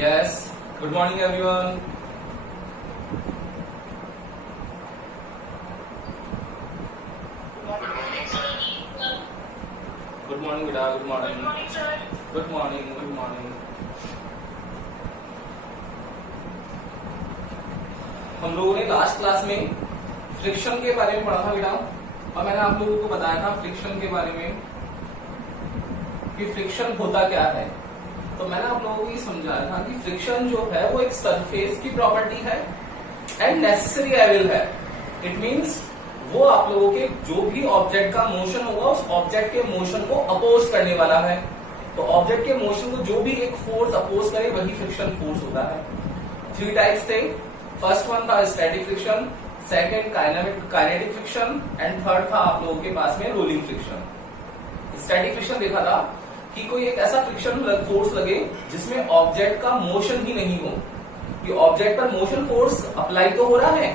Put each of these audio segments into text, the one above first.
Yes. Good morning, everyone. Good morning, beta. Good morning. Good morning, sir. Good morning. Good morning. हम लोगों ने last class में friction के बारे में पढ़ा था बेटा, और मैंने आप लोगों को बताया था फ्रिक्शन के बारे में कि फ्रिक्शन होता क्या है। तो मैंने आप लोगों को ये समझाया था कि फ्रिक्शन जो है वो एक सरफेस की प्रॉपर्टी है एंड नेसेसरी एविल है। इट मींस वो आप लोगों के जो भी ऑब्जेक्ट का मोशन होगा उस ऑब्जेक्ट के मोशन को अपोज करने वाला है। तो ऑब्जेक्ट के मोशन को जो भी एक फोर्स अपोज करे वही फ्रिक्शन फोर्स होता है। 3 टाइप्स थे। फर्स्ट वन था static friction, second kinetic friction and third था आप लोगों के पास में रोलिंग फ्रिक्शन। स्टैटिक फ्रिक्शन देखा था कि कोई एक ऐसा फ्रिक्शन फोर्स लगे जिसमें ऑब्जेक्ट का मोशन ही नहीं हो, कि ऑब्जेक्ट पर मोशन फोर्स अप्लाई तो हो रहा है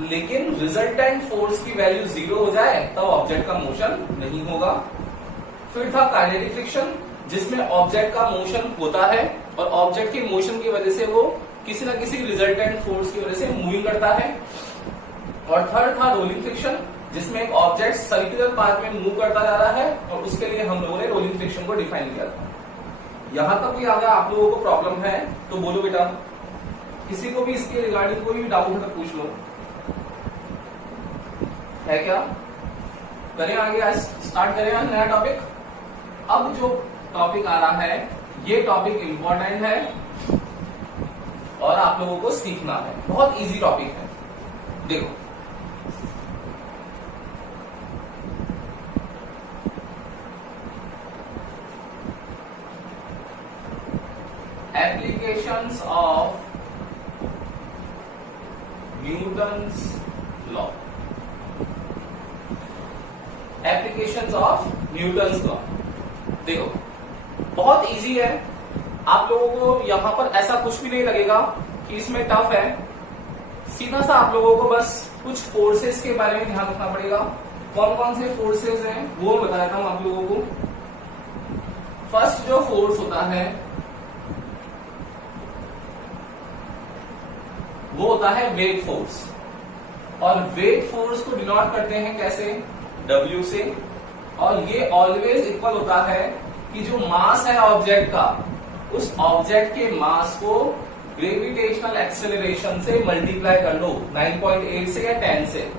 लेकिन रिजल्टेंट फोर्स की वैल्यू 0 हो जाए तब ऑब्जेक्ट का मोशन नहीं होगा। फिर था काइनेटिक फ्रिक्शन जिसमें ऑब्जेक्ट का मोशन होता है और ऑब्जेक्ट के मोशन की वजह से वो किसी न किसी रिजल्टेंट फोर्स की वजह से मूविंग करता है। और थर्ड था रोलिंग फ्रिक्शन जिसमें एक ऑब्जेक्ट सर्कुलर पाथ में मूव करता जा रहा है और उसके लिए हम लोगों ने रोलिंग फ्रिक्शन को डिफाइन किया था। यहां तक भी अगर आप लोगों को प्रॉब्लम है तो बोलो बेटा, किसी को भी इसके रिगार्डिंग कोई भी डाउट है तो पूछ लो। है क्या? करें आगे, आज स्टार्ट करें आज नया टॉपिक। अब जो टॉपिक आ रहा है ये टॉपिक इंपॉर्टेंट है और आप लोगों को सीखना है। बहुत इजी टॉपिक है। देखो, applications of Newton's law. Applications of Newton's law देखो बहुत इजी है। आप लोगों को यहां पर ऐसा कुछ भी नहीं लगेगा कि इसमें टफ है। सीधा सा आप लोगों को बस कुछ फोर्सेस के बारे में ध्यान रखना पड़ेगा। कौन कौन से फोर्सेस हैं वो बता देता हूं आप लोगों को। फर्स्ट जो फोर्स होता है वो होता है वेट फोर्स, और वेट फोर्स को डिनोट करते हैं कैसे? W से। और ये ऑलवेज इक्वल होता है कि जो मास है ऑब्जेक्ट का उस ऑब्जेक्ट के मास को ग्रेविटेशनल एक्सेलरेशन से मल्टीप्लाई कर लो 9.8 से या 10 से।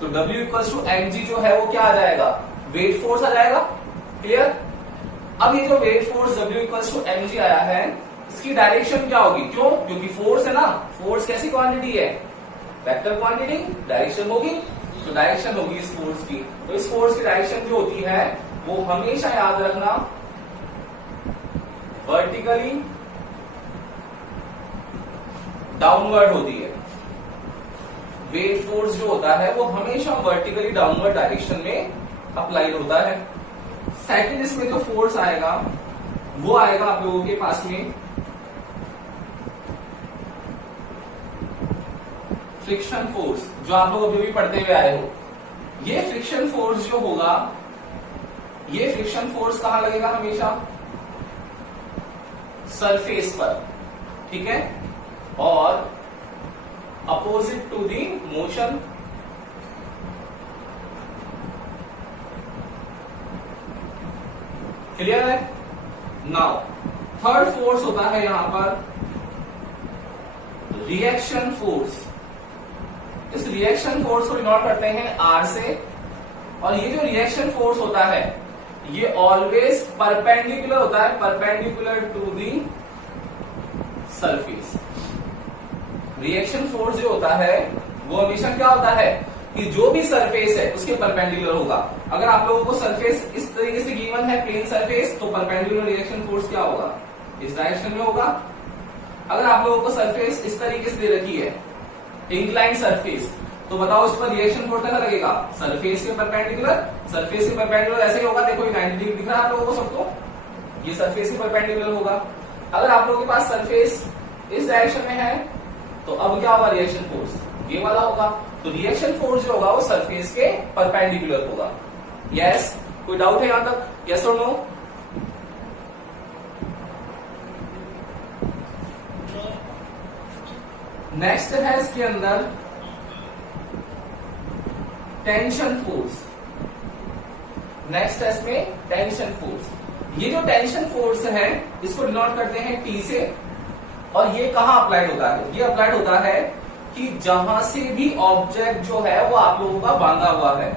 तो W इक्वल्स टू mg जो है वो क्या आ जाएगा? वेट फोर्स आ जाएगा। क्लियर? अब ये जो weight force W equals to mg आया है इसकी डायरेक्शन क्या होगी? क्यों? क्योंकि फोर्स है ना। फोर्स कैसी क्वांटिटी है? Vector quantity. डायरेक्शन होगी तो डायरेक्शन होगी इस फोर्स की। तो इस फोर्स की डायरेक्शन जो होती है वो हमेशा याद रखना वर्टिकली डाउनवर्ड होती है। वेट फोर्स जो होता है वो हमेशा वर्टिकली डाउनवर्ड डायरेक्शन में अप्लाइड होता है। सेकंड इसमें जो फोर्स आएगा वो आएगा आप लोगों के पास में फ्रिक्शन फोर्स, जो आप लोग अभी भी पढ़ते हुए आए हो। ये फ्रिक्शन फोर्स जो होगा, ये फ्रिक्शन फोर्स कहां लगेगा? हमेशा सरफेस पर, ठीक है, और opposite to the motion. Clear है? नाउ थर्ड फोर्स होता है यहां पर रिएक्शन फोर्स। इस रिएक्शन फोर्स को डिनोट करते हैं R से, और ये जो रिएक्शन फोर्स होता है ये ऑलवेज परपेंडिकुलर होता है, perpendicular to the surface. Reaction force जो होता है वो हमेशा क्या होता है कि जो भी सरफेस है उसके परपेंडिकुलर होगा। अगर आप लोगों को सरफेस इस तरीके से गिवन है, प्लेन सरफेस, तो परपेंडिकुलर रिएक्शन फोर्स क्या होगा? इस डायरेक्शन में होगा। अगर आप लोगों को सरफेस इस तरीके से दे रखी है, इंक्लाइन सरफेस, तो बताओ इस पर रिएक्शन फोर्स कैसा लगेगा? सरफेस के परपेंडिकुलर। सरफेस के परपेंडिकुलर ऐसे ही होगा। देखो 90 डिग्री दिख रहा है आप लोगों को सबको, ये सरफेस के परपेंडिकुलर होगा। अगर आप लोगों के पास सरफेस इस डायरेक्शन में है तो अब क्या होगा? रिएक्शन फोर्स ये वाला होगा। तो रिएक्शन फोर्स जो होगा वो सरफेस के परपेंडिकुलर होगा। यस? कोई डाउट है यहां तक? यस और नो? नेक्स्ट है इसके अंदर टेंशन फोर्स। नेक्स्ट है इसमें टेंशन फोर्स। ये जो टेंशन फोर्स है इसको डिनोट करते हैं टी से, और ये कहां अप्लाइड होता है? ये अप्लाइड होता है कि जहां से भी ऑब्जेक्ट जो है वो आप लोगों का बांधा हुआ है।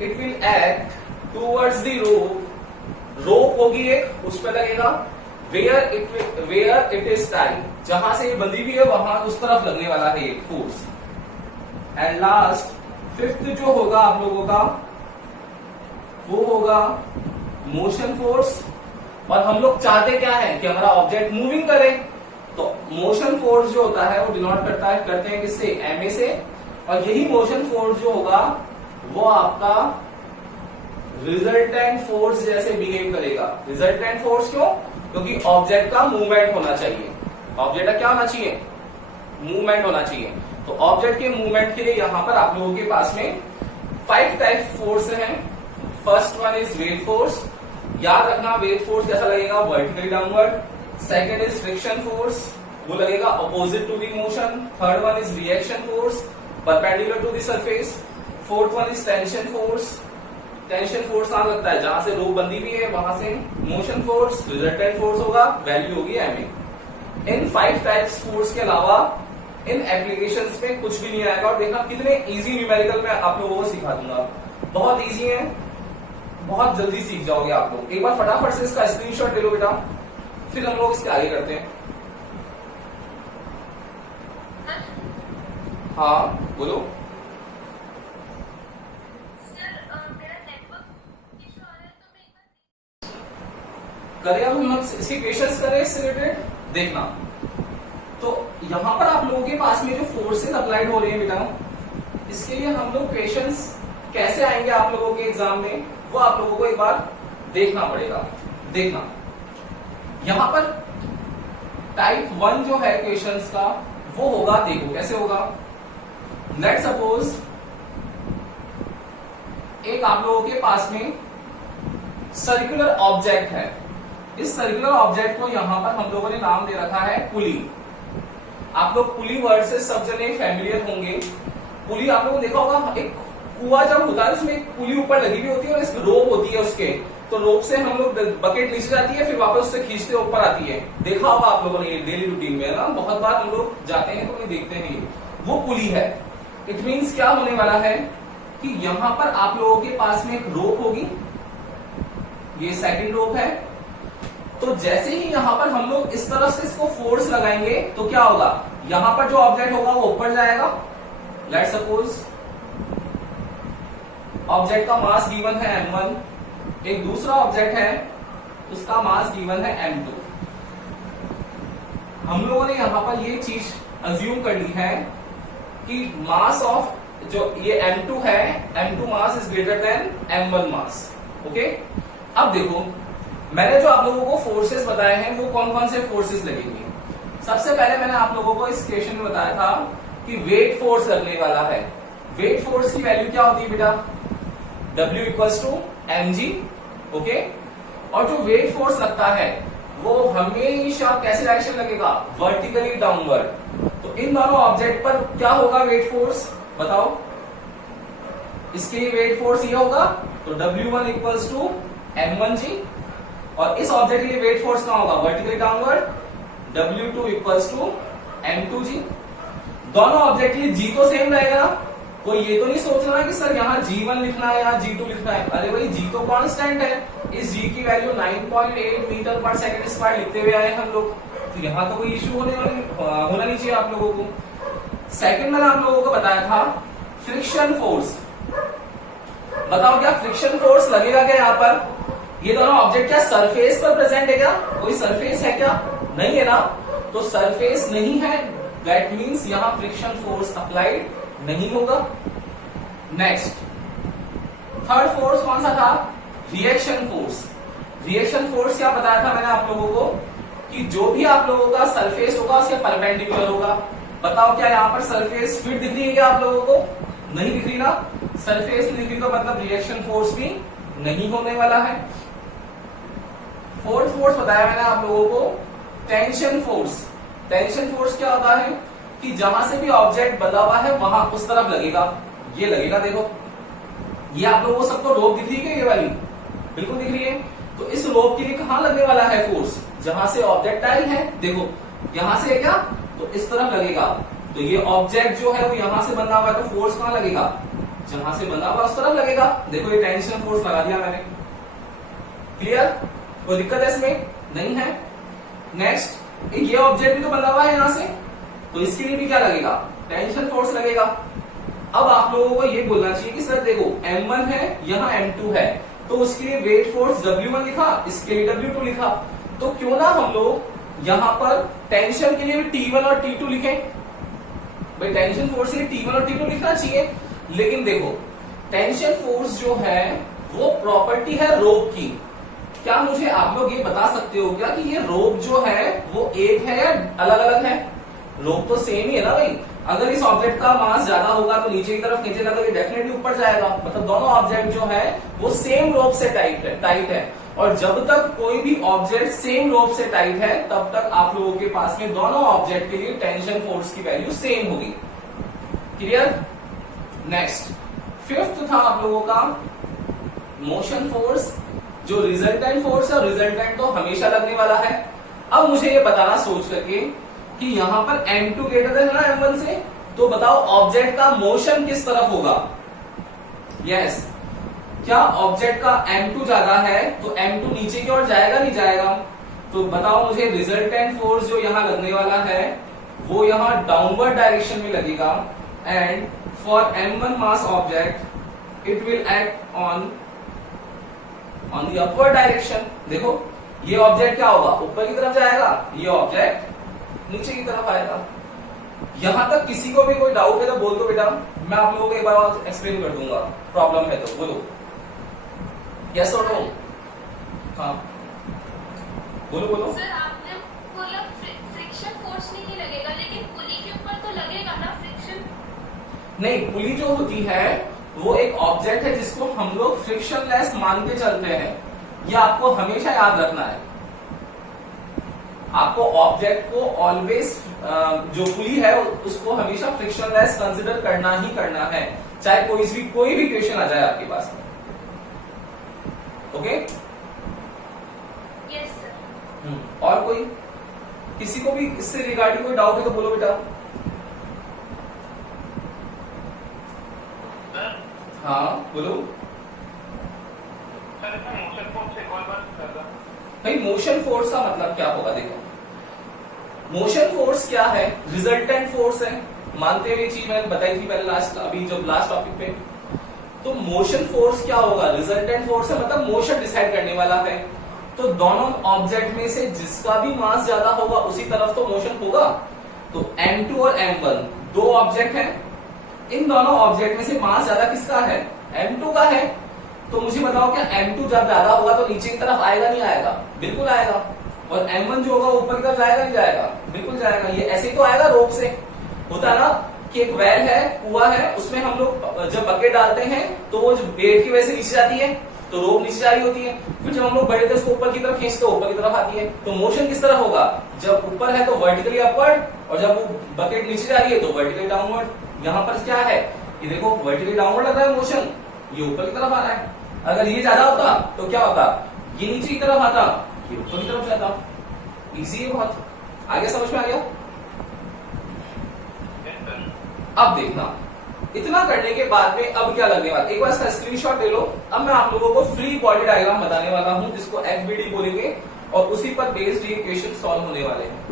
It will act towards the rope. Rope होगी एक, उस पर लगेगा। वेयर इट इज टाइड, जहां से ये बंधी हुई है वहां उस तरफ लगने वाला है ये फोर्स। एंड लास्ट फिफ्थ जो होगा आप लोगों का वो होगा मोशन फोर्स। और हम लोग चाहते क्या है कि हमारा ऑब्जेक्ट मूविंग करे, तो मोशन फोर्स जो होता है वो डिनोट करते हैं किससे? एमए से। और यही मोशन फोर्स जो होगा वो आपका रिजल्टेंट फोर्स जैसे बिहेव करेगा। रिजल्टेंट फोर्स क्यों? क्योंकि ऑब्जेक्ट का मूवमेंट होना चाहिए। ऑब्जेक्ट का क्या होना चाहिए? मूवमेंट होना चाहिए। तो ऑब्जेक्ट के मूवमेंट के लिए यहां पर आप लोगों के पास में 5 टाइप फोर्स हैं। First one is weight force. याद रखना वेट फोर्स कैसा लगेगा? Vertically downward. Second is friction force, वो लगेगा opposite to the motion. Third one is reaction force, perpendicular to the surface. Fourth one is tension force. Tension force कहां लगता है? जहां से रोप बंधी हुई है वहां से। मोशन फोर्स, रिजल्टेंट फोर्स होगा, वैल्यू होगी एमए। इन 5 टाइप्स फोर्स के अलावा इन एप्लीकेशंस में कुछ भी नहीं आएगा। और देखना कितने इजी न्यूमेरिकल में आप लोगों को सिखा दूंगा। बहुत इजी है, बहुत जल्दी सीख जाओगे आप लोग। एक बार फटाफट से इसका स्क्रीनशॉट ले लो बेटा, फिर हम लोग इसके आगे करते हैं। हाँ बोलो। करें अब हम इसके क्वेश्चंस करें इससे रिलेटेड, देखना। तो यहां पर आप लोगों के पास में जो फोर्सेस अप्लाइड हो रही है बेटा, इसके लिए हम लोग क्वेश्चंस कैसे आएंगे आप लोगों के एग्जाम में वो आप लोगों को एक बार देखना पड़ेगा। देखना यहां पर टाइप 1 जो है क्वेश्चंस का वो होगा, देखो कैसे होगा। लेट सपोज एक आप लोगों के पास में सर्कुलर ऑब्जेक्ट है। इस सर्कुलर ऑब्जेक्ट को यहां पर हम लोगों ने नाम दे रखा है पुली। आप लोग पुली वर्ड से सब जने फैमिलियर होंगे। पुली आप लोगों को देखा होगा, एक कुआं जब होता है उसमें एक पुली ऊपर लगी हुई होती है और इस रोप होती है उसके, तो रोप से हम लोग बकेट नीचे जाती है, फिर वापस उससे खींचते ऊपर आती है। देखा होगा आप लोगों ने ये डेली रूटीन में ना, बहुत बार हम लोग जाते हैं तो देखते हैं, वो पुली है। इट मीन्स क्या होने वाला है कि यहां पर आप लोगों के पास में एक रोप होगी, ये सेकंड रोप है। तो जैसे ही यहां पर हम लोग इस तरफ से इसको फोर्स लगाएंगे तो क्या होगा, यहां पर जो ऑब्जेक्ट होगा वो ऊपर जाएगा। लेट सपोज ऑब्जेक्ट का मास गिवन है m1, एक दूसरा ऑब्जेक्ट है उसका मास गिवन है m2। हम लोगों ने यहां पर ये चीज अज्यूम कर ली है कि मास ऑफ जो ये m2 है, m2 mass is greater than m1 mass. Okay, अब देखो मैंने जो आप लोगों को फोर्सेस बताए हैं वो कौन कौन से फोर्सेस लगेंगे। सबसे पहले मैंने आप लोगों को इस क्वेश्चन में बताया था कि वेट फोर्स लगने वाला है। वेट फोर्स की वैल्यू क्या होती है बेटा? W equals to mg। Okay, और जो वेट फोर्स लगता है वो हमेशा कैसे डायरेक्शन लगेगा? Vertically downward. तो इन दोनों ऑब्जेक्ट पर क्या होगा वेट फोर्स बताओ? इसके लिए वेट फोर्स ये होगा, तो W1 इक्वल्स टू m1g, और इस ऑब्जेक्ट के लिए वेट फोर्स कहां होगा? Vertically downward, W2 equals to m2g। दोनों ऑब्जेक्ट के लिए g तो सेम रहेगा। कोई ये तो नहीं सोच रहा कि सर यहाँ G1 लिखना है यहाँ G2 लिखना है। अरे भाई G तो कांस्टेंट है, इस G की वैल्यू 9.8 मीटर पर सेकंड स्क्वायर लिखते हुए आए हम लोग, तो यहाँ तो कोई इश्यू होना नहीं चाहिए आप लोगों को। सेकंड मैंने आप लोगों को बताया था फ्रिक्शन फोर्स। बताओ क्या फ्रिक्शन फोर्स लगेगा क्या यहाँ पर? ये दोनों ऑब्जेक्ट क्या सरफेस पर प्रेजेंट है क्या? कोई सरफेस है क्या? नहीं है ना, तो सरफेस नहीं है, दैट मीन्स यहां फ्रिक्शन फोर्स अप्लाइड नहीं होगा। नेक्स्ट थर्ड फोर्स कौन सा था? Reaction force. रिएक्शन फोर्स क्या बताया था मैंने आप लोगों को कि जो भी आप लोगों का सरफेस होगा उसके परपेंडिकुलर होगा। बताओ क्या यहाँ पर सरफेस फिट दिख रही है क्या आप लोगों को? नहीं दिख रही ना। सरफेस नहीं दिख रही तो मतलब रिएक्शन फोर्स भी नहीं होने वाला है। फोर्थ फोर्स बताया मैंने आप लोगों को टेंशन फोर्स। टेंशन फोर्स क्या होता है कि जहां से भी ऑब्जेक्ट बंधा हुआ है वहां उस तरफ लगेगा। ये लगेगा, देखो ये आप लोगों को सबको रोप दिख रही है, ये वाली बिल्कुल दिख रही है। तो इस रोप के लिए कहां लगने वाला है फोर्स? जहां से ऑब्जेक्टाइल है, देखो यहां से है क्या, तो इस तरफ लगेगा। तो ये ऑब्जेक्ट जो है वो यहां से बंधा हुआ है तो फोर्स कहां लगेगा? जहां से बंधा हुआ उस तरफ लगेगा। देखो ये टेंशन फोर्स लगा दिया मैंने। क्लियर? कोई दिक्कत है इसमें? नहीं है। नेक्स्ट, ये ऑब्जेक्ट भी तो बंधा हुआ है यहां से, तो इसके लिए भी क्या लगेगा? टेंशन फोर्स लगेगा। अब आप लोगों को ये बोलना चाहिए कि सर देखो M1 है, यहाँ M2 है, तो उसके लिए वेट फोर्स W1 लिखा, इसके लिए W2 लिखा। तो क्यों ना हम लोग यहाँ पर टेंशन के लिए भी T1 और T2 लिखें। भाई टेंशन फोर्स के लिए T1 और T2 लिखना चाहिए। लेकिन देखो टेंशन फोर्स जो है वो प्रॉपर्टी है रोप की। क्या मुझे आप लोग ये बता सकते हो क्या कि ये रोप जो है वो एक है या अलग अलग है? रोप तो सेम ही है ना भाई। अगर इस ऑब्जेक्ट का मास ज्यादा होगा तो नीचे की तरफ खींचेगा तो ये डेफिनेटली ऊपर जाएगा। मतलब दोनों ऑब्जेक्ट जो है वो सेम रोप से टाइट है। और जब तक कोई भी ऑब्जेक्ट सेम रोप से टाइट है तब तक आप लोगों के पास में दोनों ऑब्जेक्ट के लिए टेंशन फोर्स की वैल्यू सेम होगी। क्लियर? नेक्स्ट, फिफ्थ था आप लोगों का मोशन फोर्स। जो रिजल्टेंट फोर्स है, रिजल्टेंट तो हमेशा लगने वाला है। अब मुझे ये बताना सोच करके कि यहां पर M2 ग्रेटर है ना M1 से, तो बताओ ऑब्जेक्ट का मोशन किस तरफ होगा? यस, क्या ऑब्जेक्ट का M2 ज्यादा है तो M2 नीचे की ओर जाएगा नहीं जाएगा? तो बताओ मुझे रिजल्टेंट फोर्स जो यहां लगने वाला है वो यहां डाउनवर्ड डायरेक्शन में लगेगा। And for M1 mass object it will act on the upward direction. देखो ये ऑब्जेक्ट क्या होगा? ऊपर की तरफ जाएगा, ये ऑब्जेक्ट नीचे की तरफ आएगा। यहां तक किसी को भी कोई डाउट है तो बोल दो बेटा, मैं आप लोगों को एक बार और एक्सप्लेन कर दूंगा। प्रॉब्लम है तो बोलो, यस और नो? हाँ बोलो बोलो। सर आपने बोला फ्रिक्शन फोर्स नहीं लगेगा, लेकिन पुली के ऊपर तो लगेगा ना फ्रिक्शन? नहीं, पुली जो होती है वो एक ऑब्जेक्ट है जिसको हम लोग फ्रिक्शनलेस मान के चलते हैं। ये आपको हमेशा याद रखना है। आपको ऑब्जेक्ट को ऑलवेज जो पुली है उसको हमेशा फ्रिक्शनलेस कंसिडर करना ही करना है, चाहे कोई भी क्वेश्चन आ जाए आपके पास में। ओके? Yes sir. और कोई किसी को भी इससे रिगार्डिंग कोई डाउट है तो बोलो बेटा। हाँ बोलो। भाई मोशन फोर्स का मतलब क्या होगा? देखो मोशन फोर्स क्या है? रिजल्टेंट फोर्स है। मानते हुए चीज मैंने बताई थी पहले अभी जो लास्ट टॉपिक पे। तो मोशन फोर्स क्या होगा? रिजल्टेंट फोर्स है, मतलब मोशन डिसाइड करने वाला है। तो दोनों ऑब्जेक्ट में से जिसका भी मास ज्यादा होगा उसी तरफ तो मोशन होगा। तो M2 और M1 दो ऑब्जेक्ट हैं, इन दोनों ऑब्जेक्ट में से मास ज्यादा किसका है? M2 का है। तो मुझे बताओ क्या M2 जब ज्यादा होगा तो नीचे की तरफ आएगा नहीं आएगा? बिल्कुल आएगा। और M1 जो होगा ऊपर की तरफ जाएगा नहीं जाएगा? बिल्कुल जाएगा। ये ऐसे ही तो आएगा। रोप से होता है ना कि एक वेल है, कुआं है, उसमें हम लोग जब बकेट डालते हैं तो वो वेट की वजह से नीचे जाती है, तो रोप नीचे जा रही होती है। फिर जब हम लोग बड़े थे उसको ऊपर की तरफ खींचते ऊपर की तरफ आती है। तो मोशन किस तरह होगा? जब ऊपर है तो वर्टिकली अपवर्ड, और जब वो बकेट नीचे जा रही है तो वर्टिकली डाउनवर्ड। यहाँ पर क्या है? ये देखो वर्टिकली डाउनवर्ड लग रहा है मोशन, ये ऊपर की तरफ आ रहा है। अगर ये ज्यादा होता तो क्या होता? ये नीचे की तरफ आता, ये ऊपर की तरफ जाता। इजी है बहुत। आगे समझ में आ गया? अब देखना, इतना करने के बाद में अब क्या लगने वाला, एक बार इसका स्क्रीनशॉट ले लो। अब मैं आप लोगों को फ्री बॉडी डायग्राम बताने वाला हूं जिसको FBD बोलेंगे, और उसी पर बेस्ड ये क्वेश्चन सॉल्व होने वाले हैं।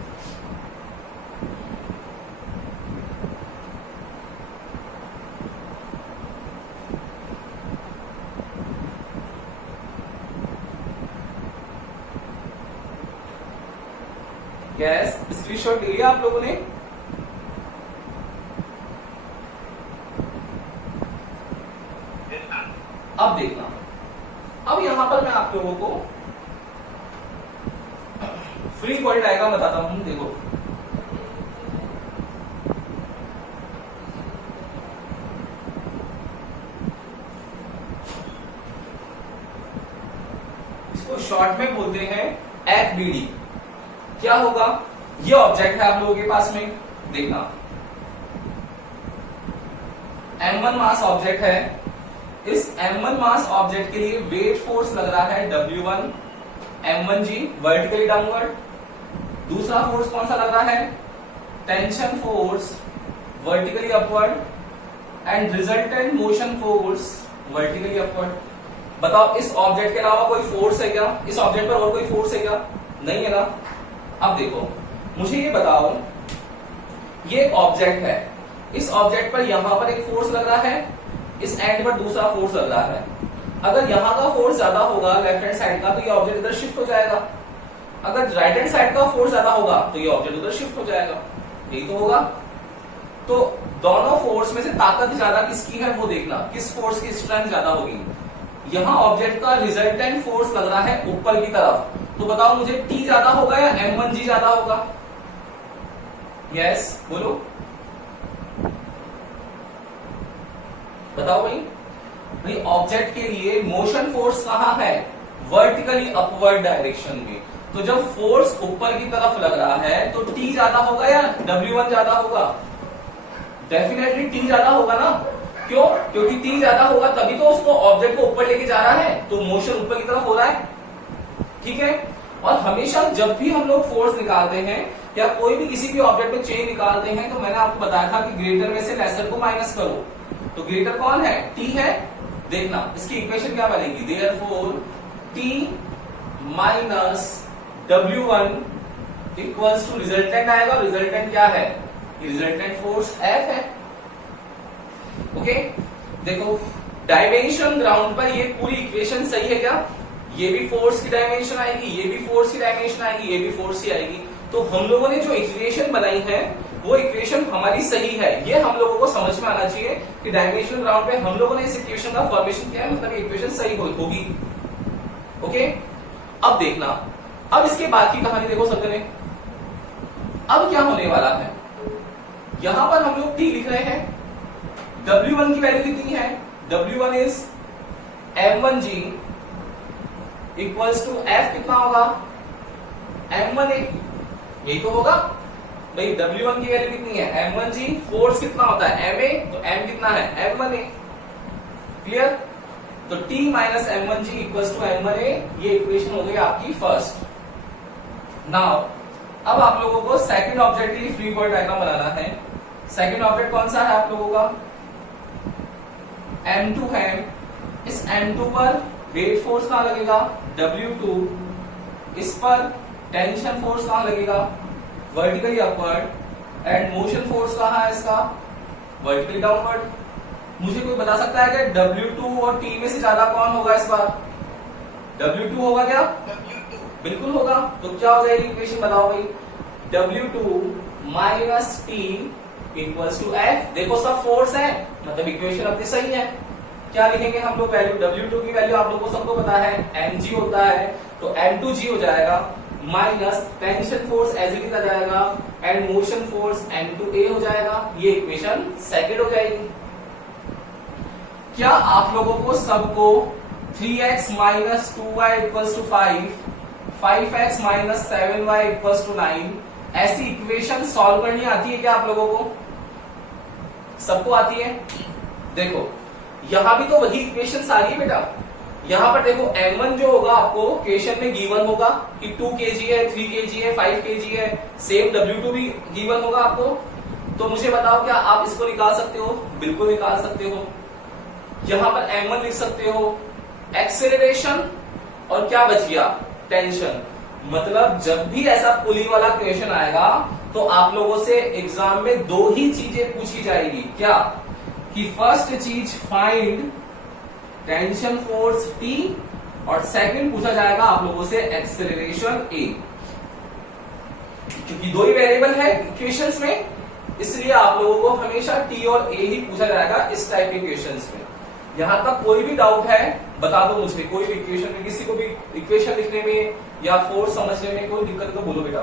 गैस स्क्रीनशॉट ले लिया आप लोगों ने? अब देखना, अब यहां पर मैं आप लोगों को फ्री बॉडी डायग्राम बताता हूं। देखो इसको शॉर्ट में बोलते हैं FBD। क्या होगा, ये ऑब्जेक्ट है आप लोगों के पास में, देखना M1 मास ऑब्जेक्ट है। इस M1 मास ऑब्जेक्ट के लिए वेट फोर्स लग रहा है W1 M1G वर्टिकली डाउनवर्ड। दूसरा फोर्स कौन सा लग रहा है, tension force vertically upward and resultant motion force vertically upward. बताओ इस ऑब्जेक्ट के अलावा कोई फोर्स है क्या, इस ऑब्जेक्ट पर और कोई फोर्स है क्या, नहीं है ना। अब देखो मुझे ये बताओ, ये एक ऑब्जेक्ट है, इस ऑब्जेक्ट पर यहां पर एक फोर्स लग रहा है, इस एंड पर दूसरा फोर्स लग रहा है। अगर यहां का फोर्स ज्यादा होगा लेफ्ट हैंड साइड का तो ये ऑब्जेक्ट इधर शिफ्ट हो जाएगा, अगर राइट हैंड साइड का फोर्स ज्यादा होगा तो ये ऑब्जेक्ट उधर शिफ्ट हो जाएगा, यही तो होगा। तो दोनों फोर्स में से ताकत ज्यादा किसकी है वो देखना, किस फोर्स की स्ट्रेंथ ज्यादा होगी। यहां ऑब्जेक्ट का रिजल्टेंट फोर्स लग रहा है ऊपर की तरफ, तो बताओ मुझे T ज्यादा होगा या M1G ज्यादा होगा। यस बोलो, बताओ भाई ऑब्जेक्ट के लिए मोशन फोर्स कहां है, वर्टिकली अपवर्ड डायरेक्शन में। तो जब फोर्स ऊपर की तरफ लग रहा है तो T ज्यादा होगा या W1 ज्यादा होगा, डेफिनेटली T ज्यादा होगा ना। क्यों, क्योंकि T ज्यादा होगा तभी तो उसको ऑब्जेक्ट को ऊपर लेके जा रहा है, तो मोशन ऊपर की तरफ हो रहा है, ठीक है। और हमेशा जब भी हम लोग फोर्स निकालते हैं या कोई भी किसी भी ऑब्जेक्ट में चेंज निकालते हैं तो मैंने आपको बताया था कि ग्रेटर में से लेसर को माइनस करो, तो ग्रेटर कौन है, T है। देखना इसकी इक्वेशन क्या बनेगी, therefore T minus W1 equals to resultant आएगा, रिजल्टेंट क्या है, रिजल्टेंट फोर्स F है। ओके देखो डायमेंशन ग्राउंड पर ये पूरी इक्वेशन सही है क्या, ये भी फोर्स की डायमेंशन आएगी, ये भी फोर्स की डायमेंशन आएगी, ये भी फोर्स की आएगी। तो हम लोगों ने जो इक्वेशन बनाई है वो इक्वेशन हमारी सही है, ये हम लोगों को समझ में आना चाहिए कि डायमेंशन ग्राउंड पे हम लोगों ने इस इक्वेशन का फॉर्मेशन किया है, मतलब इक्वेशन सही होगी। ओके अब देखना, अब इसके बाद की कहानी देखो सबने। अब क्या होने वाला है, यहां पर हम लोग T लिख रहे हैं, W1 की वैल्यू कितनी है, W1 is M1G equals to F कितना होगा, M1A, यही तो होगा भाई। W1 की वैल्यू कितनी है M1G, फोर्स कितना होता है MA, तो M कितना है M1A, क्लियर। तो T minus M1G equals to M1A, ये इक्वेशन हो गई आपकी फर्स्ट। नाउ अब आप लोगों को सेकंड ऑब्जेक्ट के लिए फ्री बॉडी डायग्राम बनाना है। सेकंड ऑब्जेक्ट कौन सा है आप लोगों का, M2 है। इस M2 पर वेट फोर्स कहां लगेगा, W2। इस पर टेंशन फोर्स कहां लगेगा, vertically upward and motion force कहां है इसका, वर्टिकली डाउनवर्ड। मुझे कोई बता सकता है कि W2 और T में से ज्यादा कौन होगा इस बार, W2 होगा क्या, बिल्कुल होगा। तो क्या हो जाएगी इक्वेशन बताओ भाई, W2 minus T equals to F। देखो सब फोर्स है, मतलब इक्वेशन अपनी सही है। क्या लिखेंगे हम लोग वैल्यू, W2 की वैल्यू आप लोगों को सबको पता है mg होता है, तो M2G हो जाएगा minus tension force as it is आ जाएगा एंड मोशन फोर्स M2A हो जाएगा। ये इक्वेशन सेकंड हो जाएगी। क्या आप लोगों को सबको 3x minus 2y equals to 5, 5x minus 7y equals to 9 ऐसी इक्वेशन सॉल्व करनी आती है क्या आप लोगों को, सबको आती है। देखो यहां भी तो वही इक्वेशन आ रही है बेटा। यहां पर देखो M1 जो होगा आपको क्वेश्चन में गिवन होगा कि 2 kg है, 3 kg है, 5 kg है। सेम W2 भी गिवन होगा आपको। तो मुझे बताओ क्या आप इसको निकाल सकते हो, बिल्कुल निकाल सकते हो। यहां पर M1 लिख सकते हो, एक्सेलरेशन और क्या बच गया, टेंशन। मतलब जब भी ऐसा पुली वाला क्वेश्चन आएगा तो आप लोगों से एग्जाम में दो ही चीजें पूछी जाएगी, क्या कि फर्स्ट चीज फाइंड टेंशन फोर्स T और सेकंड पूछा जाएगा आप लोगों से एक्सेलरेशन A। क्योंकि दो ही वेरिएबल है इक्वेशंस में, इसलिए आप लोगों को हमेशा T और A ही पूछा जाएगा इस टाइप के क्वेश्चंस में। यहां तक कोई भी डाउट है बता दो मुझे, कोई भी इक्वेशन में, किसी को भी इक्वेशन लिखने में या फोर्स समझने में कोई दिक्कत तो बोलो बेटा।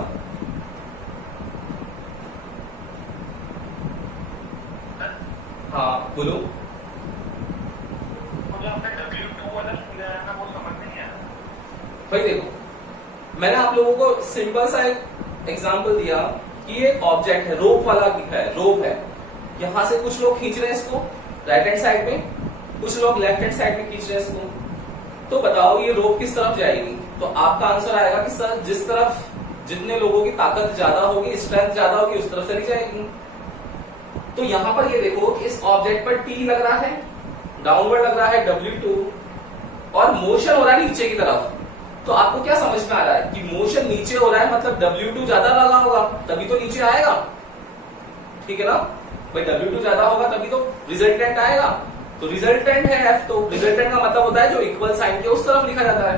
हाँ बोलो। मुझे आपने W2 वाला समझाया ना, वो समझ नहीं आया। भाई देखो, मैंने आप लोगों को सिंपल सा एक एग्जांपल दिया कि ये ऑब्जेक्ट है, रोप वाला है, रोप है, यहां से कुछ लोग खींच रहे हैं इसको राइट हैंड साइड में, कुछ लोग लेफ्ट हैंड साइड में खींच रहे हैं इसको। तो बताओ ये रोप किस तरफ जाएगी? तो आपका आंसर आएगा कि सर जिस तरफ जितने लोगों की ताकत ज्यादा होगी, स्ट्रेंथ ज्यादा होगी, उस तरफ चली जाएगी। तो यहां पर ये देखो, इस ऑब्जेक्ट पर T लग रहा है, डाउनवर्ड लग रहा है W2, और मोशन हो रहा है नीचे की तरफ। तो आपको क्या समझ में आ रहा है कि मोशन नीचे हो रहा है, मतलब W2 ज्यादा लगा होगा तभी तो नीचे आएगा, ठीक है ना भाई? W2 ज्यादा होगा तभी तो रिजल्टेंट आएगा। तो रिजल्टेंट है F, तो रिजल्टेंट का मतलब होता है जो इक्वल साइन के उस तरफ लिखा जाता है।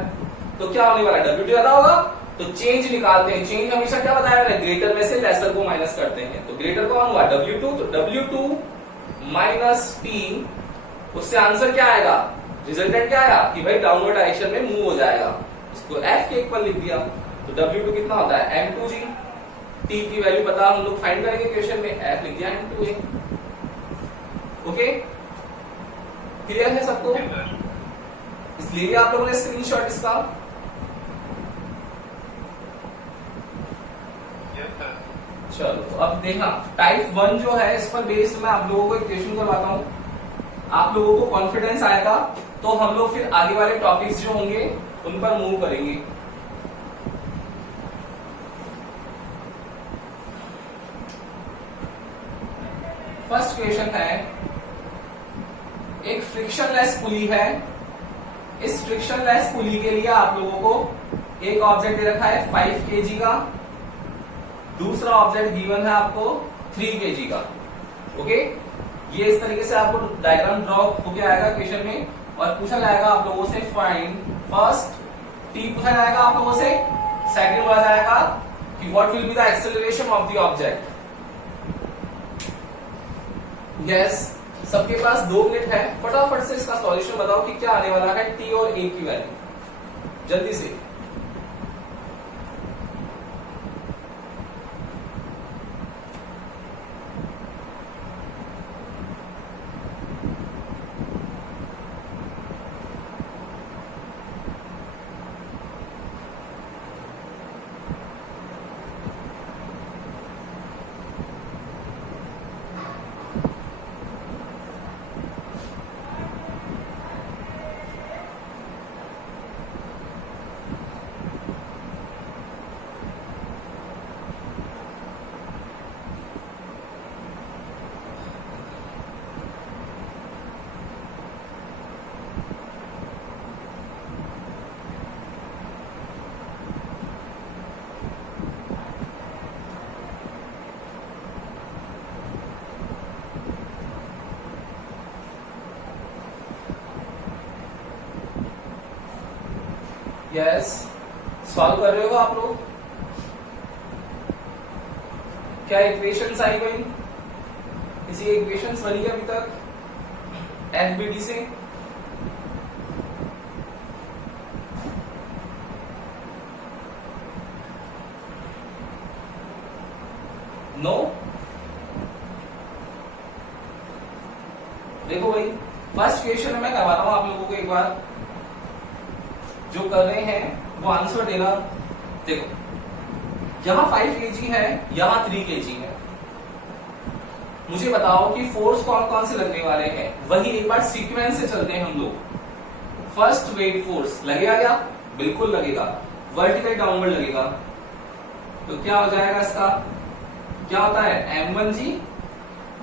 तो क्या होने वाला है? W2 ज्यादा होगा तो चेंज निकालते हैं। चेंज हमेशा क्या बताया मैंने? ग्रेटर में से लेसर को माइनस करते हैं। तो ग्रेटर कौन हुआ? W2, तो W2 माइनस T, उससे आंसर क्या आएगा? रिजल्टेंट क्या आया कि भाई डाउनवर्ड डायरेक्शन में मूव हो जाएगा। इसको F के इक्वल लिख दिया। तो W2 कितना होता है? M2G। T की वैल्यू पता हम लोग फाइंड करेंगे क्वेश्चन में, F लिख दिया M2A। ओके, क्लियर है सबको? इसलिए भी आप लोगों ने स्क्रीनशॉट इसका। चलो तो अब देखना, टाइप 1 जो है इस पर बेस्ड मैं आप लोगों को इक्वेशन करवाता हूं, आप लोगों को कॉन्फिडेंस आएगा तो हम लोग फिर आगे वाले टॉपिक्स जो होंगे उन पर मूव करेंगे। फर्स्ट क्वेश्चन है, एक फ्रिक्शनलेस पुली है। इस फ्रिक्शनलेस पुली के लिए आप लोगों को एक ऑब्जेक्ट दे रखा है 5 kg का, दूसरा ऑब्जेक्ट गिवन है आपको 3 kg का। ओके, ये इस तरीके से आपको डायग्राम ड्रॉ होके आएगा क्वेश्चन में, और पूछा जाएगा आप लोगों से फाइंड फर्स्ट T, पूछा जाएगा आप लोगों से सेकंड बोला जाएगा कि what will be the acceleration of the object. Yes, सबके पास 2 मिनट है, फटाफट से इसका सॉल्यूशन बताओ कि क्या आने वाला है T और A की वैल्यू, जल्दी से। यस, सॉल्व कर रहे हो आप लोग? क्या इक्वेशंस आई गई? किसी इक्वेशंस बनी अभी तक FBD से? नो? देखो भाई, फर्स्ट क्वेश्चन मैं करवा रहा हूं आप लोगों को एक बार, जो कर रहे हैं वो आंसर देना। देखो, यहां 5 kg है, यहां 3 kg है। मुझे बताओ कि फोर्स कौन कौन से लगने वाले हैं। वही एक बार सीक्वेंस से चलते हैं हम लोग। फर्स्ट वेट फोर्स लगेगा क्या? बिल्कुल लगेगा, वर्टिकल डाउनवर्ड लगेगा। तो क्या हो जाएगा इसका? क्या होता है? M1G।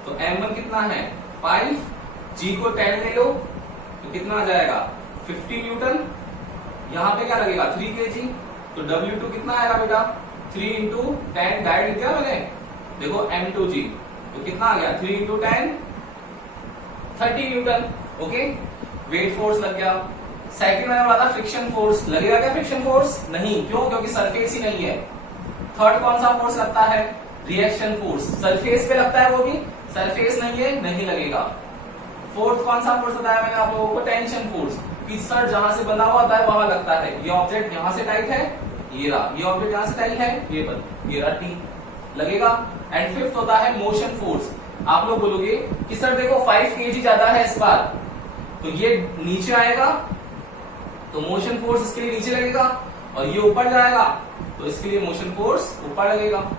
तो M1 कितना है? 5, G को 10 ले लो तो कितना आ जाएगा? 50 न्यूटन। यहां पे क्या लगेगा? 3 kg। तो W2 कितना आएगा बेटा? 3 इंटू 10 डायरेक्ट लिख दिया मैंने। देखो M2G, तो कितना आ गया? 3 into 10 30 Newton. Okay, weight force लग गया। सेकंड मैंने बोला था फ्रिक्शन फोर्स लगेगा क्या? फ्रिक्शन फोर्स नहीं, क्यों? क्योंकि सरफेस ही नहीं है। थर्ड कौन सा फोर्स लगता है? Reaction force. सरफेस पे लगता है, वो भी सरफेस नहीं है, नहीं लगेगा। फोर्थ कौन सा फोर्स बताया मैंने आप लोगों को? टेंशन फोर्स, कि सर जहां से बंधा हुआ होता है वहां लगता है। ये ऑब्जेक्ट यहां से टाइट है, ये रहा, ये ऑब्जेक्ट यहां से टाइट है, ये रहा टी, लगेगा। एंड फिफ्थ होता है मोशन फोर्स। आप लोग बोलोगे कि सर देखो 5 kg ज्यादा है इस बार, तो ये नीचे आएगा तो मोशन फोर्स इसके लिए नीचे लगेगा, और ये ऊपर जाएगा तो इसके लिए मोशन फोर्स ऊपर लगेगा।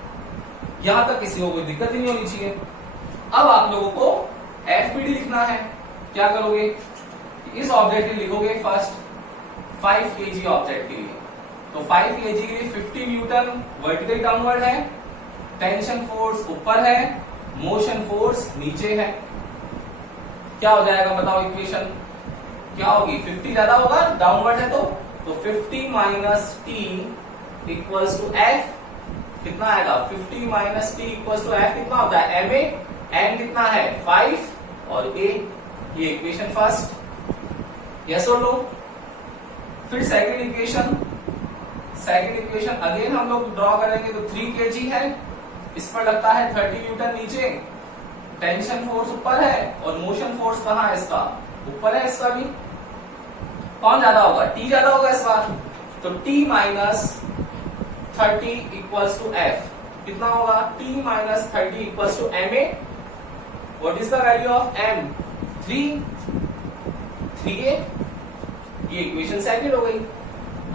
यहां तक किसी को कोई दिक्कत ही नहीं होनी चाहिए। अब आप लोगों को एफबीडी लिखना है। क्या करोगे? इस ऑब्जेक्ट के लिए लिखोगे फर्स्ट 5 kg ऑब्जेक्ट के लिए, तो 5 kg के लिए 50 न्यूटन वर्टिकल डाउनवर्ड है, टेंशन फोर्स ऊपर है, मोशन फोर्स नीचे है। क्या हो जाएगा बताओ इक्वेशन? क्या होगी? 50 ज्यादा होगा, डाउनवर्ड है तो 50 minus T equals to F. कितना आएगा? 50 minus T equals to F कितना होता है? एम ए, एम कितना है? 5 और ए। ये इक्वेशन फर्स्ट, यस और नो? फिर सेकंड इक्वेशन, अगेन हम लोग ड्रॉ करेंगे तो 3 kg है, इस पर लगता है 30 न्यूटन नीचे, टेंशन फोर्स ऊपर है और मोशन फोर्स कहाँ है? इसका ऊपर है, इसका भी। कौन ज्यादा होगा? टी ज्यादा होगा इस बार, तो T minus 30 equals to F. कितना होगा? T minus 30 equals to M A. What is the value of M? 3a। ये इक्वेशन सेकंड हो गई।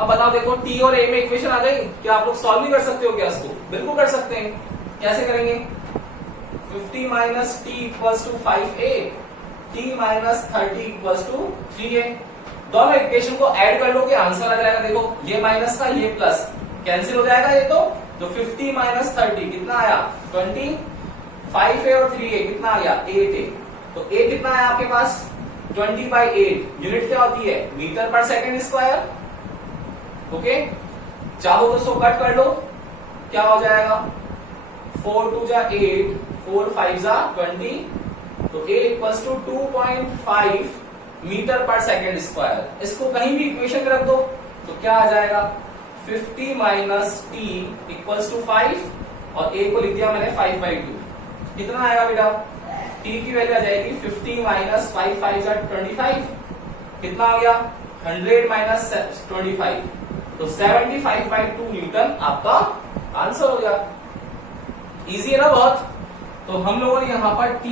अब बताओ, देखो टी और ए में इक्वेशन आ गई, क्या आप लोग सॉल्व नहीं कर सकते हो क्या इसको? बिल्कुल कर सकते हैं। कैसे करेंगे? 50 minus T equals to 5a, T minus 30 equals to 3a। दोनों इक्वेशन को ऐड कर लोगे, आंसर आ जाएगा। देखो ये माइनस का ये प्लस कैंसिल हो जाएगा, ये तो 50 माइनस 30 कितना आया? 20। 5a और 3a कितना आ गया? 8a। तो a कितना है आपके पास? 20/8। यूनिट क्या होती है? मीटर पर सेकंड स्क्वायर। ओके, चाहो तो इसको कट कर लो, क्या हो जाएगा? 4 2 जा 8, 4 5 जा 20, तो a इक्वल्स टू 2.5 मीटर पर सेकंड स्क्वायर। इसको कहीं भी इक्वेशन में रख दो तो क्या आ जाएगा? 50 माइनस टी इक्वल्स टू 5 और a को लिख दिया मैंने 5/2। कितना आएगा बेटा? t की वैल्यू आ जाएगी 50 माइनस 5 5 जा 25। कितना आ गया? 100 माइनस 25, तो 75/2 न्यूटन आपका आंसर हो गया। इजी है ना बहुत? तो हम लोगों ने यहां पर t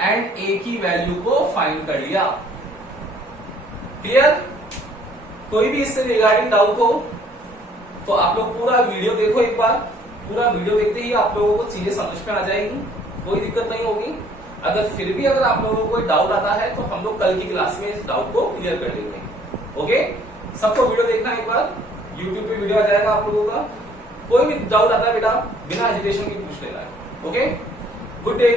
एंड a की वैल्यू को फाइंड कर लिया। क्लियर? कोई भी इससे रिगार्डिंग डाउट हो तो आप लोग पूरा वीडियो देखो एक बार। पूरा वीडियो देखते ही आप लोगों को चीजें समझ में आ जाएगी, कोई दिक्कत नहीं होगी। अगर फिर भी अगर आप लोगों को कोई डाउट आता है तो हम लोग कल की क्लास में इस डाउट को क्लियर कर देंगे। ओके, सबको वीडियो देखना एक बार, यूट्यूब पे वीडियो आ जाएगा आप लोगों का। कोई भी डाउट आता है बेटा बिना हेजिटेशन के पूछ लेना है। Okay, good day.